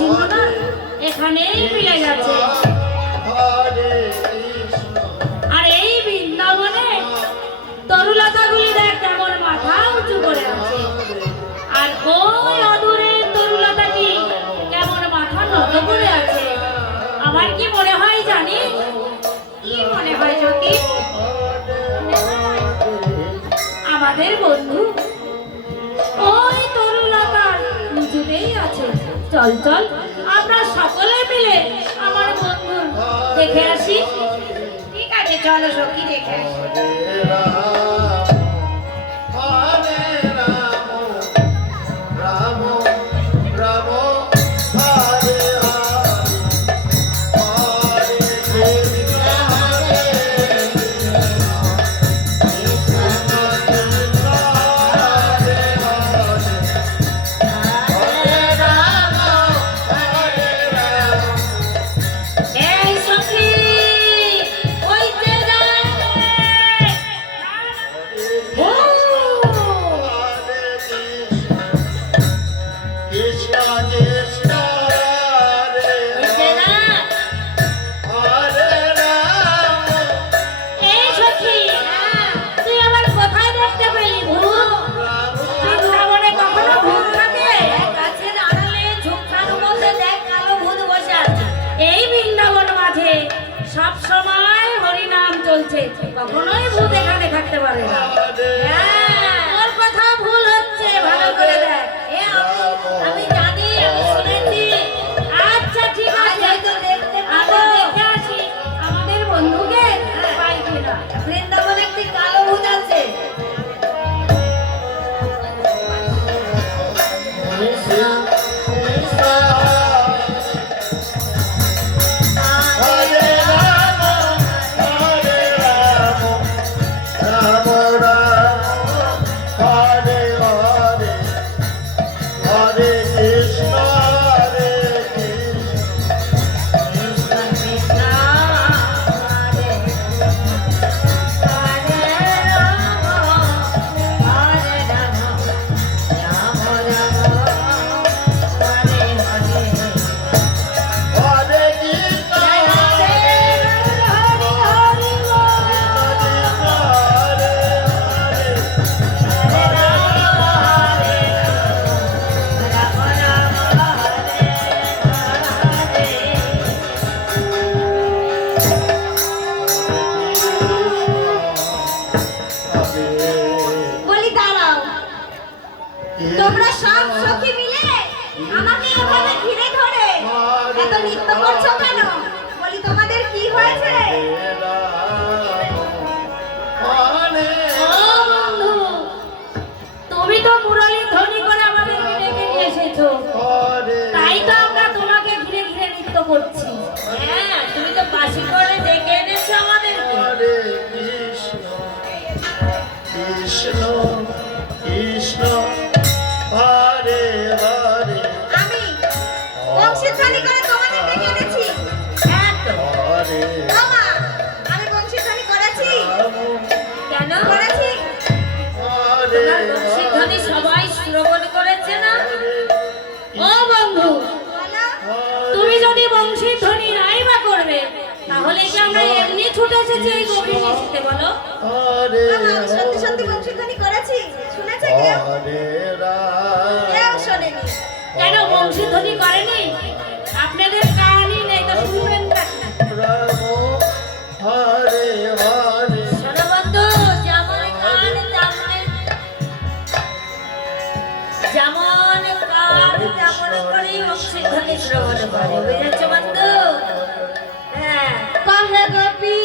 চিনল না, এখানেই মিলে গেছে। আর এই বৃন্দাবনে তরুলতাগুলি দেখ কেমন মাথা উঁচু করে আছে, আর ওই অদূরের তরুলতাটি কেমন মাথা নত করে আছে। আমার কি মনে হয় জানিস? কি মনে হয় জ্যোতি? আমাদের বন্ধু ওই তরুলতার নিচুতেই আছে। চল চল আমরা সকলে মিলে আমার বন্ধু দেখে আসি। ঠিক আছে, চলো সখী দেখে আসি। সব সময় হরি নাম চলছে, কখনোই ভূত এখানে থাকতে পারে না। ওর কথা ভুল হচ্ছে, ভালো করে দেখ। আমি জানি, আমি শুনেছি। আচ্ছা ঠিক আছে, আমরা দেখে আসি আমাদের বন্ধুকে পাই কিনা। বৃন্দাবনে একটি কালো ভূত আছে। তোমরা সব সখী মিলে আমাকে এভাবে ঘিরে ধরে এত নৃত্য করছো কেন? বলি তোমাদের কি হয়েছে? বন্ধু, তুমি তো মুরলী ধ্বনি করে আমাদেরকে ডেকে নিয়ে এসেছো, তাই তো আমরা তোমাকে ঘিরে ঘিরে নৃত্য করছি। হ্যাঁ, তুমি তো বাঁশি করে ডেকে এনেছো আমাদেরকে। কৃষ্ণ কৃষ্ণ হরে হরে। আমি বংশীধ্বনি করে তোমাদের ডেকে এনেছি। হ্যাঁ তো, বাবা আমি বংশীধ্বনি করেছি। কেন করেছি? তোমার বংশীধ্বনি সবাই শ্রবণ করেছে না? ও বন্ধু, তুমি যদি বংশীধ্বনি নাই বা করবে, তাহলে কি আমরা এমনি ছুটে এসেছি এই গভীর নিশীথে? বলো। আমি সত্যি সত্যি বংশীধ্বনি করেছি। শুনেছে কেউ? কেউ শোনেনি। কেন বংশীধ্বনি করেনি? আপনাদের কানে নেই তো শুনবেন না? শোনো বন্ধু, যেমন কান তেমন করেই বংশীধ্বনি শ্রবণ করে। বুঝেছো বন্ধু? হ্যাঁ। কহে গোপী